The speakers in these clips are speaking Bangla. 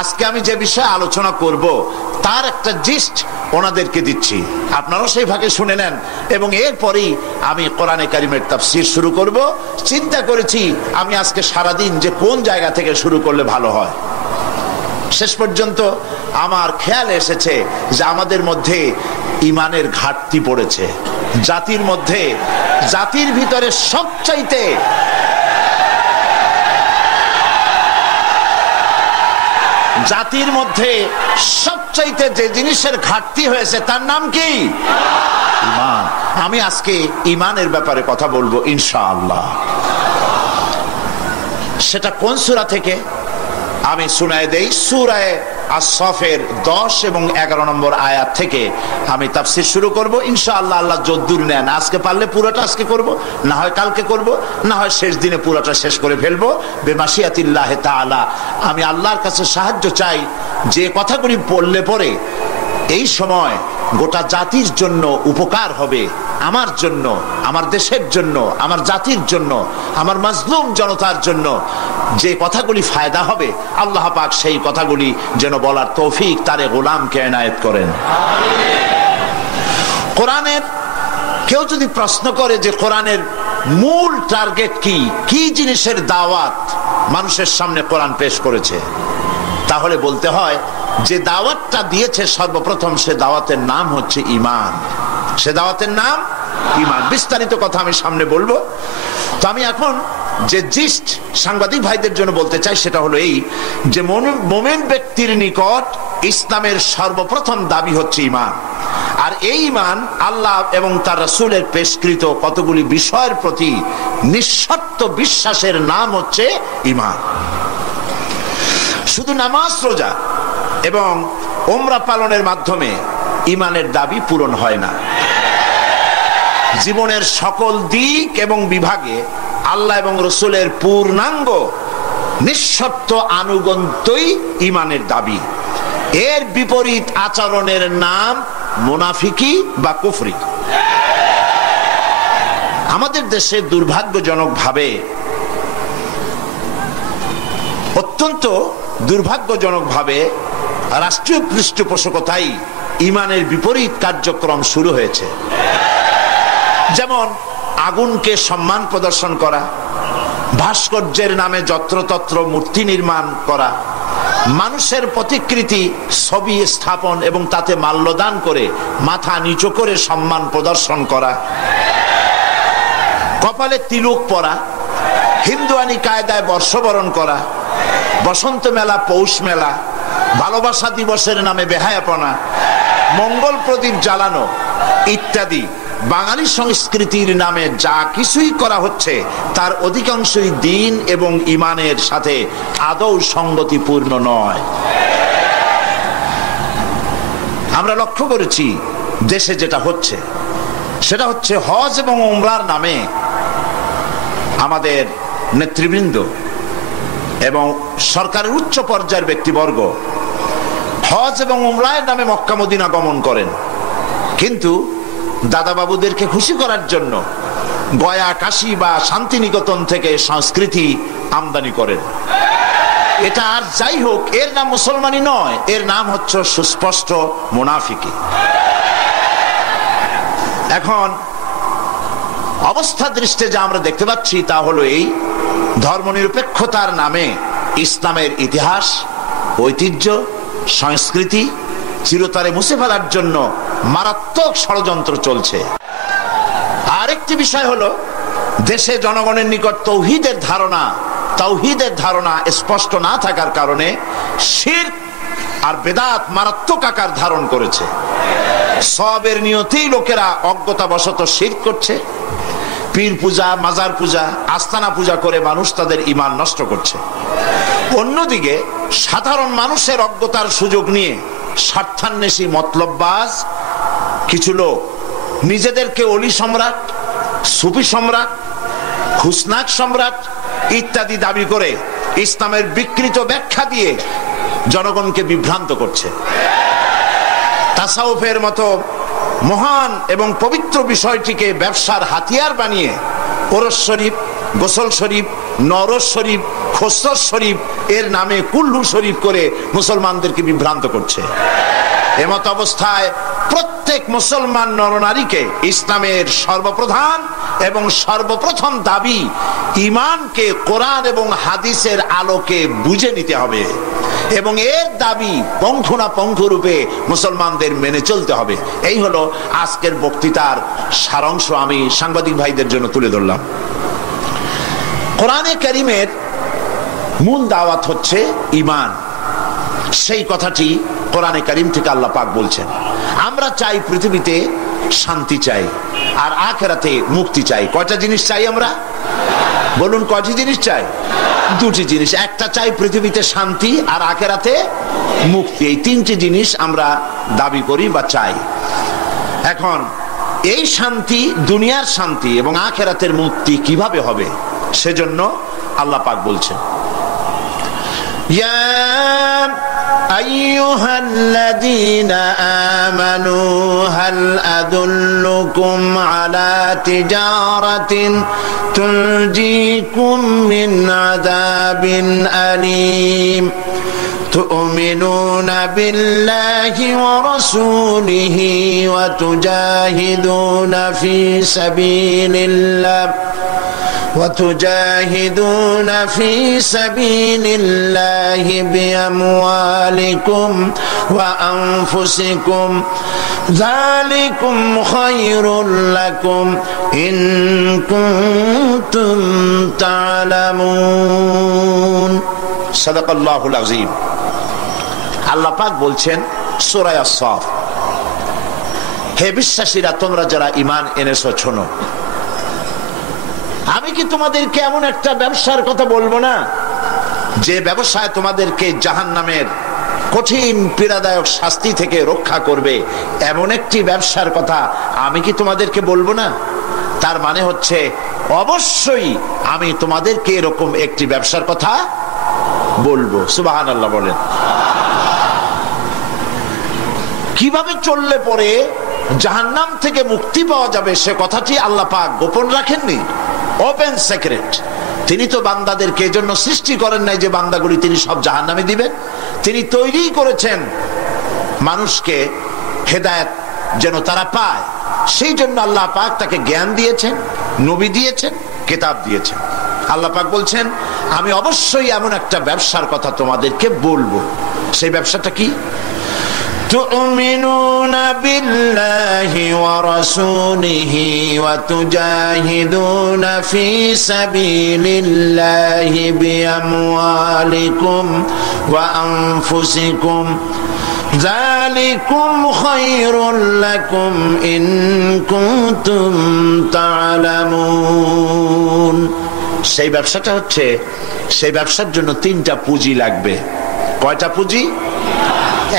আজকে আমি যে বিষয়ে আলোচনা করব তার একটা জিস্ট ওনাদেরকে দিচ্ছি, আপনারাও সেই ভাগে শুনে নেন। এবং এরপরেই আমি কোরআনে কারিমের তাফসীর শুরু করব। চিন্তা করেছি আমি আজকে সারাদিন যে কোন জায়গা থেকে শুরু করলে ভালো হয়। শেষ পর্যন্ত আমার খেয়াল এসেছে যে আমাদের মধ্যে ইমানের ঘাটতি পড়েছে। জাতির ভিতরে সবচাইতে জাতির মধ্যে সবচাইতে যে জিনিসের ঘাটতি হয়েছে তার নাম কি? ঈমান। আমি আজকে ঈমানের ব্যাপারে কথা বলবো ইনশাআল্লাহ। সেটা কোন সূরা থেকে আমি শোনায় দেই। সূরা আস-সাফের 10 এবং 11 নম্বর আয়াত থেকে আমি তাফসীর শুরু করব ইনশাআল্লাহ। আল্লাহ যদ্দুর নেন, আজকে পারলে পুরোটা আজকে করব, না হয় কালকে করব, না হয় শেষ দিনে পুরোটা শেষ করে ফেলবো বেমাশিয়াতিল্লাহ তাআলা। আমি আল্লাহর কাছে সাহায্য চাই যে কথাগুলি পড়লে পরে এই সময় গোটা জাতির জন্য উপকার হবে, আমার জন্য, আমার দেশের জন্য, আমার জাতির জন্য, আমার মাজলুম জনতার জন্য যে কথাগুলি ফায়দা হবে, আল্লাহ পাক সেই কথাগুলি যেন বলার তৌফিক তারে গোলামকে এনায়েত করেন। কোরআনের কেউ যদি প্রশ্ন করে যে কোরআনের মূল টার্গেট কি, কি জিনিসের দাওয়াত মানুষের সামনে কোরআন পেশ করেছে, তাহলে বলতে হয় যে দাওয়াতটা দিয়েছে সর্বপ্রথম সে দাওয়াতের নাম হচ্ছে ঈমান। সে দাওয়াতের নাম ঈমান। বিস্তারিত কথা আমি সামনে বলবো। তো আমি এখন যে জিস্ট সাংবাদিক ভাইদের জন্য বলতে চাই সেটা হলো এই যে মুমিন ব্যক্তির নিকট ইসলামের সর্বপ্রথম দাবি হচ্ছে ঈমান। আর এই ঈমান আল্লাহ এবং তার রাসূলের পেশকৃত কতগুলি বিষয়ের প্রতি নিঃশর্ত বিশ্বাসের নাম হচ্ছে ঈমান। শুধু নামাজ, রোজা এবং উমরা পালনের মাধ্যমে ঈমানের দাবি পূরণ হয় না। জীবনের সকল দিক এবং বিভাগে আল্লাহ এবং রাসূলের পূর্ণাঙ্গ নিঃশর্ত আনুগত্যই ঈমানের দাবি। এর বিপরীত আচরণের নাম মুনাফিকি বা কুফরি। আমাদের দেশে দুর্ভাগ্যজনকভাবে, অত্যন্ত দুর্ভাগ্যজনকভাবে রাষ্ট্রীয় পৃষ্ঠপোষকতায় ঈমানের বিপরীত কার্যক্রম শুরু হয়েছে। যেমন আগুনকে সম্মান প্রদর্শন করা, ভাস্কর্যের নামে যত্রতত্র মূর্তি নির্মাণ করা, মানুষের প্রতিকৃতি ছবি স্থাপন এবং তাতে মাল্যদান করে মাথা নিচু করে সম্মান প্রদর্শন করা, কপালে তিলক পরা, হিন্দুয়ানি কায়দায় বর্ষবরণ করা, বসন্ত মেলা, পৌষ মেলা, ভালোবাসা দিবসের নামে বেহায়াপনা, মঙ্গল প্রদীপ জ্বালানো ইত্যাদি বাঙালি সংস্কৃতির নামে যা কিছুই করা হচ্ছে তার অধিকাংশই দ্বীন এবং ঈমানের সাথে আদৌ সঙ্গতিপূর্ণ নয়। আমরা লক্ষ্য করেছি দেশে যেটা হচ্ছে সেটা হচ্ছে হজ এবং উমরার নামে আমাদের নেতৃবৃন্দ এবং সরকারের উচ্চ পর্যায়ের ব্যক্তিবর্গ হজ এবং উমরার নামে মক্কা মদিনা গমন করেন, কিন্তু দাদা বাবুদেরকে খুশি করার জন্য গয়া, কাশী বা শান্তিনিকেতন থেকে সংস্কৃতি আমদানি করেন। এটা আর যাই হোক, এর নাম মুসলমানি নয়, এর নাম হচ্ছে সুস্পষ্ট মুনাফিকি। এখন অবস্থা দৃষ্টে যা আমরা দেখতে পাচ্ছি তা হলো এই, ধর্মনিরপেক্ষতার নামে ইসলামের ইতিহাস, ঐতিহ্য, সংস্কৃতি চিরতরে মুছে ফেলার জন্য মারাত্মক ষড়যন্ত্র চলছে। আরেকটি বিষয় হলো দেশে জনগণের নিকট তাওহীদের ধারণা স্পষ্ট না থাকার কারণে শিরক আর বেদাত মারাত্মক আকার ধারণ করেছে। সওয়াবের নিয়তেই লোকেরা অজ্ঞতাবশত শিরক করছে, পীর পূজা, মাজার পূজা, আস্তানা পূজা করে মানুষ তাদের ঈমান নষ্ট করছে। অন্যদিকে সাধারণ মানুষের অজ্ঞতার সুযোগ নিয়ে স্বার্থান্বেষী মতলববাজ কিছু লোক নিজেদেরকে অলি সম্রাট, সুফি সম্রাট, খুসনাক সম্রাট ইত্যাদি দাবি করে ইসলামের বিকৃত ব্যাখ্যা দিয়ে জনগণকে বিভ্রান্ত করছে। তাসাউফের মতো মহান এবং পবিত্র বিষয়টিকে ব্যবসার হাতিয়ার বানিয়ে ওরস শরীফ, গোসল শরীফ, নওরোজ শরীফ, খসরত শরীফ এর নামে কুল্লু শরীফ করে মুসলমানদেরকে বিভ্রান্ত করছে। এমত অবস্থায় প্রত্যেক মুসলমান নরনারীকে ইসলামের সর্বপ্রধান এবং সর্বপ্রথম দাবি ঈমানকে কোরআন এবং হাদিসের আলোকে বুঝে নিতে হবে এবং এর দাবি পঙ্খু রূপে মুসলমানদের মেনে চলতে হবে। এই হলো আজকের বক্তৃতার সারাংশ আমি সাংবাদিক ভাইদের জন্য তুলে ধরলাম। কোরআনে কারীমের মূল দাওয়াত হচ্ছে ঈমান। সেই কথাটি কোরআনে কারীম থেকে আল্লাহ পাক বলছেন। আমরা চাই পৃথিবীতে শান্তি চাই আর আখিরাতে মুক্তি চাই। কয়টা জিনিস চাই আমরা? বলুন, কয়টি জিনিস চাই? দুটি জিনিস। একটা চাই পৃথিবীতে শান্তি আর আখিরাতে মুক্তি। এই তিনটি জিনিস আমরা দাবি করি বা চাই। এখন এই শান্তি, দুনিয়ার শান্তি এবং আখিরাতের মুক্তি কিভাবে হবে, সেজন্য আল্লাহ পাক বলছেন, ইয়া আইয়ুহাল্লাযীনা আমানু হাল আদুল্লুকুম আলা তিজারাতিন তুনজিকুম মিন আযাবিন আলীম تؤمنون بالله ورسوله وتجاهدون في سبيل الله بأموالكم وأنفسكم ذلكم خير لكم إن كنتم تعلمون صدق الله العظيم। আল্লাহ পাক বলছেন সূরা আস-সাফ, হে বিশ্বাসীরা, তোমরা যারা ঈমান এনেছো শোনো, আমি কি তোমাদেরকে এমন একটা ব্যবসার কথা বলবো না যে ব্যবসায় তোমাদেরকে জাহান্নামের কঠিন পীড়াদায়ক শাস্তি থেকে রক্ষা করবে? এমন একটি ব্যবসার কথা আমি কি তোমাদেরকে বলবো না? তার মানে হচ্ছে অবশ্যই আমি তোমাদেরকে এরকম একটি ব্যবসার কথা বলবো। সুবহানাল্লাহ বলেন। কিভাবে চললে পরে জাহান্নাম থেকে মুক্তি পাওয়া যাবে সে কথাটি আল্লাহ পাক গোপন রাখেননি, ওপেন সিক্রেট। তিনি তো বান্দাদেরকে এজন্য সৃষ্টি করেন নাই যে বান্দাগুলি তিনি সব জাহান্নামে দিবেন। তিনি তৈরি করেছেন মানুষকে হেদায়েত যেন তারা পায়, সেই জন্য আল্লাহ পাক তাকে জ্ঞান দিয়েছেন, নবী দিয়েছেন, কিতাব দিয়েছেন। আল্লাহ পাক বলছেন আমি অবশ্যই এমন একটা ব্যবসার কথা তোমাদেরকে বলবো। সেই ব্যবসাটা কি? تؤمنون بالله ورسوله وتجاهدون في سبيل الله بأموالكم وأنفسكم ذلكم خير لكم إن كنتم تعلمون। সেই ব্যবসাটা হচ্ছে, সেই ব্যবসার জন্য তিনটা পুঁজি লাগবে। কয়টা পুঁজি?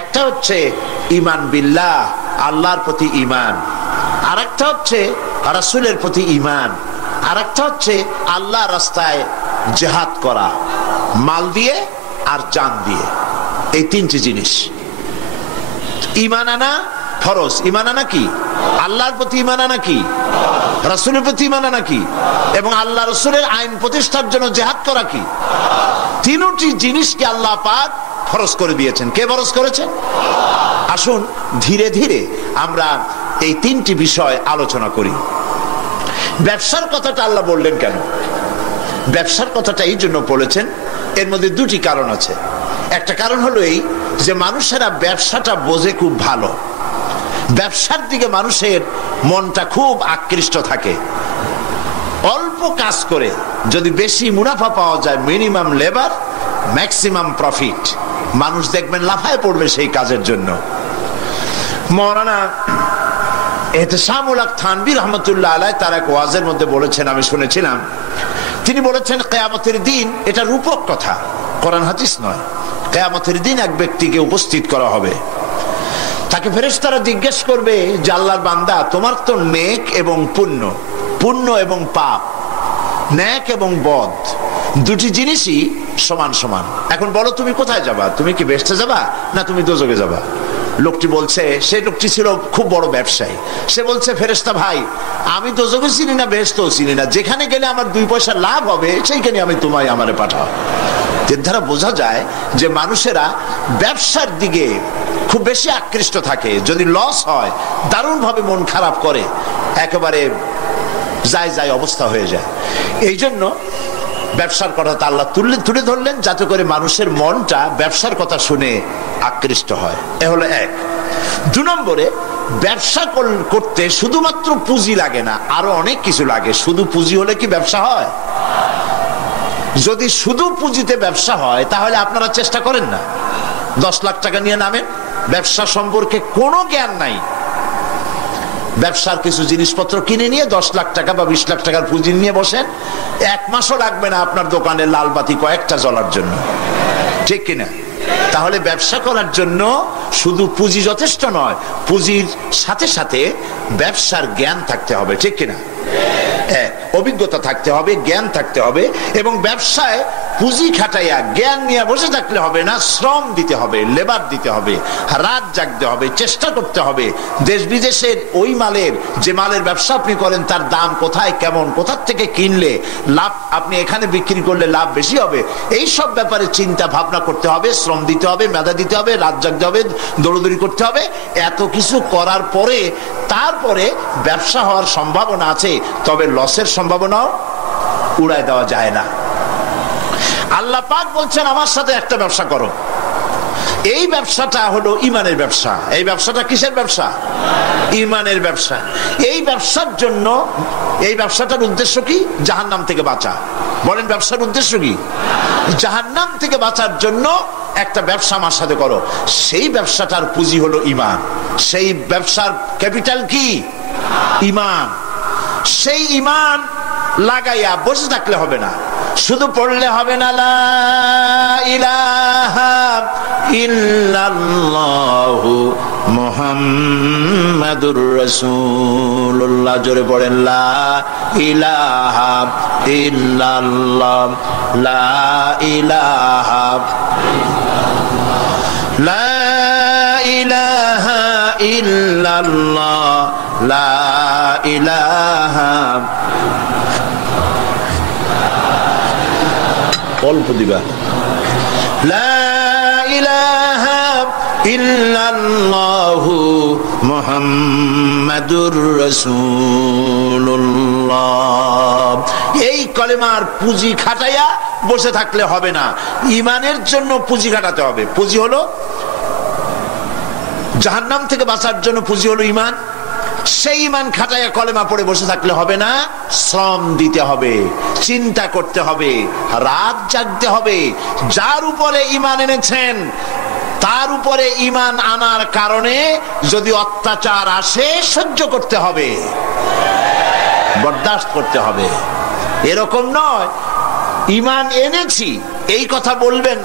একটা হচ্ছে ঈমান বিল্লাহ, আল্লাহর প্রতি ঈমান। আরেকটা হচ্ছে রাসূলের প্রতি ঈমান। আরেকটা হচ্ছে আল্লাহর রাস্তায় জিহাদ করা, মাল দিয়ে আর জান দিয়ে। এই তিনটি জিনিস। ঈমান আনা ফরজ। ঈমান আনা কি? আল্লাহর প্রতি ঈমান আনা কি? রাসূলের প্রতি ঈমান আনা কি? এবং আল্লাহ রাসূলের আইন প্রতিষ্ঠার জন্য জিহাদ করা কি? তিনটি জিনিসকে আল্লাহ পাক ফরজ করে দিয়েছেন। কে ফরজ করেছেন? আসুন ধীরে ধীরে আমরা এই তিনটি বিষয় আলোচনা করি। ব্যবসার কথাটা আল্লাহ বললেন কেন? ব্যবসার কথাটা এই জন্য বলেছেন, এর মধ্যে দুটি কারণ আছে। একটা কারণ হলো এই যে মানুষেরা ব্যবসাটা বোঝে খুব ভালো, ব্যবসার দিকে মানুষের মনটা খুব আকৃষ্ট থাকে। অল্প কাজ করে যদি বেশি মুনাফা পাওয়া যায়, মিনিমাম লেবার ম্যাক্সিমাম প্রফিট, মানুষ দেখবেন লাফায় পড়বে সেই কাজের জন্য। মাওলানা ইহতিসামুল হক থানভী রহমাতুল্লাহ আলাইহি তার এক ওয়াজের মধ্যে বলেছেন, আমি শুনেছিলাম, তিনি বলেছেন কিয়ামতের দিন, এটা রূপক কথা, কোরআন হাদিস নয়। কিয়ামতের দিন এক ব্যক্তিকে উপস্থিত করা হবে, তাকে ফেরেশতারা জিজ্ঞেস করবে যে আল্লাহর বান্দা, তোমার তো নেক এবং পুণ্য, পুণ্য এবং পাপ, নেক এবং বদ দুটি জিনিসই সমান সমান। এখন বলো তুমি কোথায় যাবা? তুমি কি বেহেশতে যাবা না তুমি দোজখে যাবা? লোকটি বলছে, সেই লোকটি ছিল খুব বড় ব্যবসায়ী, সে বলছে ফেরেশতা ভাই, আমি দোজখও চিনি না বেহেশতও চিনি না, যেখানে গেলে আমার 2 পয়সা লাভ হবে সেইখানে আমি তোমায় আমারে পাঠাও। এর দ্বারা বোঝা যায় যে মানুষেরা ব্যবসার দিকে খুব বেশি আকৃষ্ট থাকে। যদি লস হয় দারুণ ভাবে মন খারাপ করে, একেবারে যায় অবস্থা হয়ে যায়। এই জন্য ব্যবসার কথা আল্লাহ তুলে ধরলেন যাতে করে মানুষের মনটা ব্যবসার কথা শুনে আকৃষ্ট হয়। এ হলো এক। 2 নম্বরে, ব্যবসা করতে শুধুমাত্র পুঁজি লাগে না, আরো অনেক কিছু লাগে। শুধু পুঁজি হলে কি ব্যবসা হয়? যদি শুধু পুঁজিতে ব্যবসা হয় তাহলে আপনারা চেষ্টা করেন না। 10 লাখ টাকা নিয়ে নামেন, ব্যবসা সম্পর্কে কোনো জ্ঞান নাই, ব্যবসার কিছু জিনিসপত্র কিনে নিয়ে 10 লাখ টাকা বা 20 লাখ টাকার পুঁজি নিয়ে বসেন, 1 মাসও লাগবে না আপনার দোকানে লাল বাতি কয়েকটা জ্বলার জন্য, ঠিক কিনা? তাহলে ব্যবসা করার জন্য শুধু পুঁজি যথেষ্ট নয়, পুঁজির সাথে সাথে ব্যবসার জ্ঞান থাকতে হবে, ঠিক কিনা? অভিজ্ঞতা থাকতে হবে, জ্ঞান থাকতে হবে। এবং ব্যবসায় পুঁজি খাটাইয়া জ্ঞান নিয়ে বসে থাকলে হবে না, শ্রম দিতে হবে, লেবার দিতে হবে, রাত জাগতে হবে, চেষ্টা করতে হবে। দেশ বিদেশের ওই মালের, যে মালের ব্যবসা আপনি করেন তার দাম কোথায়, কেমন, কোথার থেকে কিনলে লাভ, আপনি এখানে বিক্রি করলে লাভ বেশি হবে, এই সব ব্যাপারে চিন্তা ভাবনা করতে হবে, শ্রম দিতে হবে, মেধা দিতে হবে, রাত জাগতে হবে, দৌড়দৌড়ি করতে হবে। এত কিছু করার পরে তারপরে ব্যবসা হওয়ার সম্ভাবনা আছে, তবে লসের সম্ভাবনাও উড়ায় দেওয়া যায় না। আল্লাহ পাক বলছেন আমার সাথে একটা ব্যবসা করো। এই ব্যবসাটা হলো ইমানের ব্যবসা। এই ব্যবসাটা কিসের ব্যবসা? ইমানের ব্যবসা। এই ব্যবসার জন্য, এই ব্যবসাটার উদ্দেশ্য কি? জাহান্নাম থেকে বাঁচা। বলেন ব্যবসার উদ্দেশ্য কি? জাহান্নাম থেকে বাঁচার জন্য একটা ব্যবসা আমার সাথে করো। সেই ব্যবসাটার পুঁজি হলো ইমান। সেই ব্যবসার ক্যাপিটাল কি? ইমান। সেই ইমান লাগাইয়া বসে থাকলে হবে না, শুধু পড়লে হবে না লা ইলাহা ইল্লাল্লাহু মুহাম্মাদুর রাসূলুল্লাহ। জোরে পড়েন লা ইলাহা ইল্লাল্লাহ, লা ইলাহা, লা ইলাহা ইল্লাল্লাহ, লা ইলাহা, অল্প দিবা, লা ইলাহা ইল্লাল্লাহু মুহাম্মাদুর রাসূলুল্লাহ। এই কলেমার পুঁজি খাটাইয়া বসে থাকলে হবে না, ইমানের জন্য পুঁজি খাটাতে হবে। পুঁজি হলো জাহান্নাম থেকে বাঁচার জন্য, পুঁজি হলো ইমান। সেই ইমান খাটাইয়া কলেমা পড়ে বসে থাকলে হবে না, শ্রম দিতে হবে, চিন্তা করতে হবে, রাত জাগতে হবে। যার উপরে ইমান এনেছেন তার উপরে ইমান আনার কারণে যদি অত্যাচার আসে সহ্য করতে হবে, বরদাস্ত করতে হবে। এরকম নয় ইমান এনেছি এই কথা বলবেন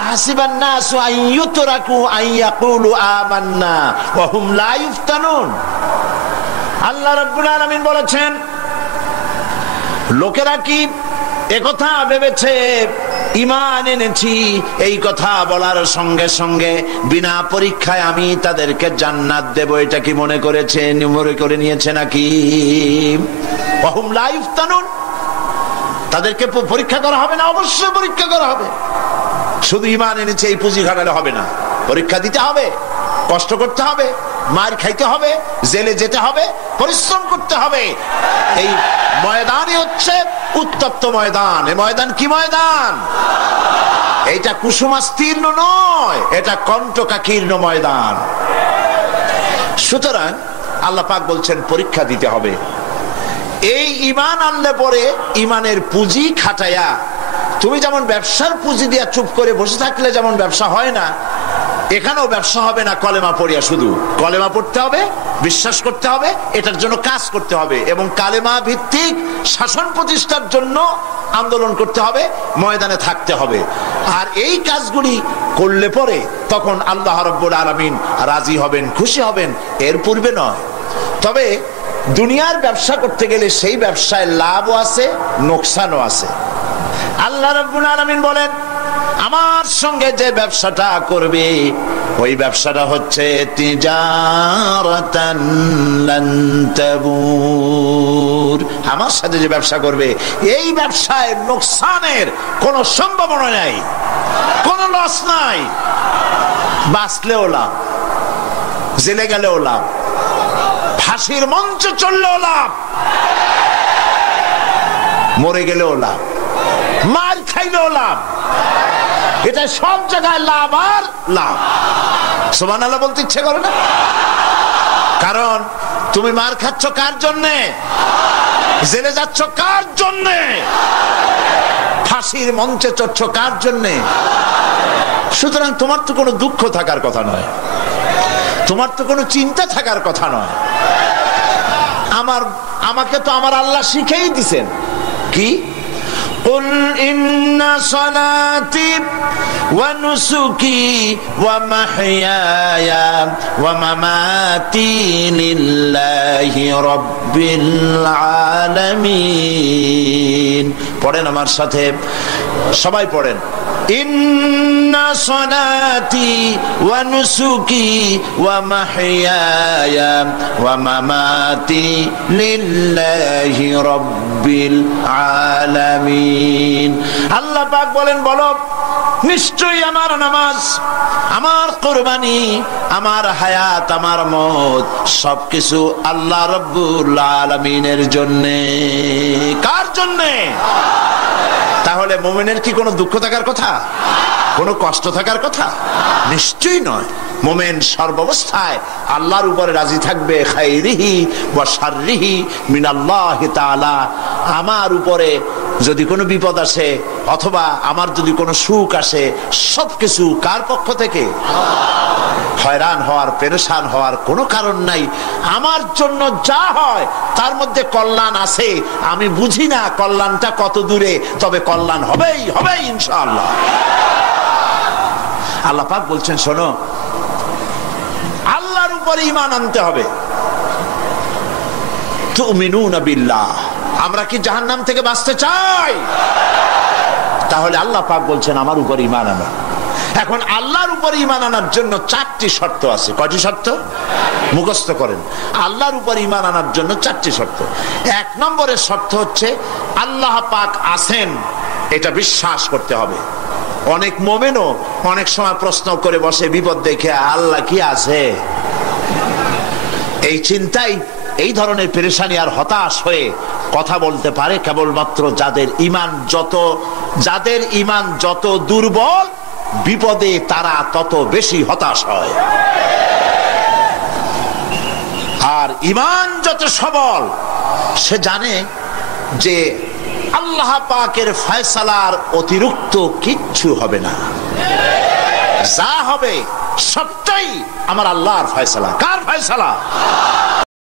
আহাসিবান নাসু আন ইউতরাকু আন ইয়াকুলু আমান্না ওয়া হুম লা ইফতানুন। আল্লাহ রাব্বুল আলামিন বলেছেন, লোকেরা কি একথা ভেবেছে ঈমান এনেছি এই কথা বলার সঙ্গে সঙ্গে বিনা পরীক্ষায় আমি তাদেরকে জান্নাত দেব, এটা কি মনে করেছে, মনে করে নিয়েছে নাকি? ওয়া হুম লা ইফতানুন, তাদেরকে পরীক্ষা করা হবে না? অবশ্যই পরীক্ষা করা হবে। শুধু ঈমান এনেছে এই পুঁজি খাটালে হবে না, পরীক্ষা দিতে হবে, কষ্ট করতে হবে, মার খাইতে হবে, জেলে যেতে হবে, পরিশ্রম করতে হবে। এই ময়দানই হচ্ছে উত্তপ্ত ময়দান। এই ময়দান কি ময়দান? এইটা কুসুমাস্তীর্ণ নয়, এটা কণ্টকাকীর্ণ ময়দান। সুতরাং আল্লাহ পাক বলছেন পরীক্ষা দিতে হবে। এই ঈমান আনলে পরে ঈমানের পুঁজি খাটায়া, তুমি যেমন ব্যবসার পুঁজি দিয়া চুপ করে বসে থাকলে যেমন ব্যবসা হয় না, এখানেও ব্যবসা হবে না কলেমা পড়িয়া। শুধু কলেমা পড়তে হবে, বিশ্বাস করতে হবে, এটার জন্য কাজ করতে হবে এবং কালেমা ভিত্তিক শাসন প্রতিষ্ঠার জন্য আন্দোলন করতে হবে, ময়দানে থাকতে হবে। আর এই কাজগুলি করলে পরে তখন আল্লাহ রাব্বুল আলামিন রাজি হবেন, খুশি হবেন, এর পূর্বে নয়। তবে দুনিয়ার ব্যবসা করতে গেলে সেই ব্যবসায় লাভও আছে, নোকসানও আছে। আল্লাহ রাব্বুল আলামিন বলেন, আমার সঙ্গে যে ব্যবসাটা করবে ওই ব্যবসাটা হচ্ছে তিজারাতান লান তাবুর। আমার সাথে যে ব্যবসা করবে এই ব্যবসায় লোকসানের কোনো সম্ভাবনা নাই, কোনো লস নাই। বাঁচলেও লাভ, জেলে গেলেও লাভ, ফাঁসির মঞ্চে চললেও লাভ, মরে গেলেও লাভ, মার খাইলেও লাভ। এটা সব জায়গায় লাভ আর লাভ। সুবহানাল্লাহ বলতে ইচ্ছে করে না? কারণ তুমি মার খাচ্ছ কার জন্যে? জেলে যাচ্ছ কার জন্যে? ফাঁসির মঞ্চে চড়ছ কার জন্যে? সুতরাং তোমার তো কোনো দুঃখ থাকার কথা নয়, তোমার তো কোনো চিন্তা থাকার কথা নয়। আমাকে তো আমার আল্লাহ শিখেই দিছেন কি? قل إن صلاتي ونسكي ومحياي ومماتي لله رب العالمين। পড়েন আমার সাথে, সবাই পড়েন। ইন্না সলাতি ওয়া নুসুকি ওয়া মাহইয়ায়া ওয়া মামাতি লিল্লাহি রাব্বিল আলামিন। আল্লাহ পাক বলেন, বলো নিশ্চয়ই আমার নামাজ, আমার কুরবানি, আমার হায়াত, আমার মওত সবকিছু আল্লাহ রাব্বুল আলামিনের জন্য। কার জন্য? তাহলে মুমিনের কি কোনো দুঃখ থাকার কথা, কোনো কষ্ট থাকার কথা? নিশ্চয়ই নয়। মুমিন সর্বাবস্থায় আল্লাহর উপরে রাজি থাকবে, খাইরিহি ওয়া শাররিহি মিনাল্লাহি তাআলা। আমার উপরে যদি কোনো বিপদ আসে অথবা আমার যদি কোনো সুখ আসে, সবকিছু কার পক্ষ থেকে? হয়রান হওয়ার, পেরেশান হওয়ার কোনো কারণ নাই। আমার জন্য যা হয় তার মধ্যে কল্যাণ আছে। আমি বুঝি না কল্যাণটা কত দূরে, তবে কল্যাণ হবেই হবেই ইনশাআল্লাহ। আল্লাহ পাক বলছেন, শোনো, আল্লাহর উপরে ঈমান আনতে হবে। তুমিনুনা বিল্লাহ। আমরা কি জাহান্নাম থেকে বাঁচতে চাই? তাহলে আল্লাহ পাক বলছেন আমার উপর ঈমান আনো। এখন আল্লাহর উপর ঈমান আনার জন্য 4টি শর্ত আছে। কয়টি শর্ত? মুখস্থ করেন। আল্লাহর উপর ঈমান আনার জন্য 4টি শর্ত। 1 নম্বরের শর্ত হচ্ছে আল্লাহ পাক আছেন, এটা বিশ্বাস করতে হবে। অনেক মুমিনও অনেক সময় প্রশ্ন করে বসে বিপদ দেখে, আল্লাহ কি আছে? এই চিন্তাই এই ধরনের পেরেশানি আর হতাশ হয়ে কথা বলতে পারে কেবলমাত্র যাদের ঈমান যত দুর্বল, বিপদে তারা তত বেশি হতাশ হয়। আর ঈমান যত সবল, সে জানে যে আল্লাহ পাকের ফয়সালার অতিরিক্ত কিচ্ছু হবে না। যা হবে সবটাই আমার আল্লাহর ফয়সালা। কার ফয়সালা?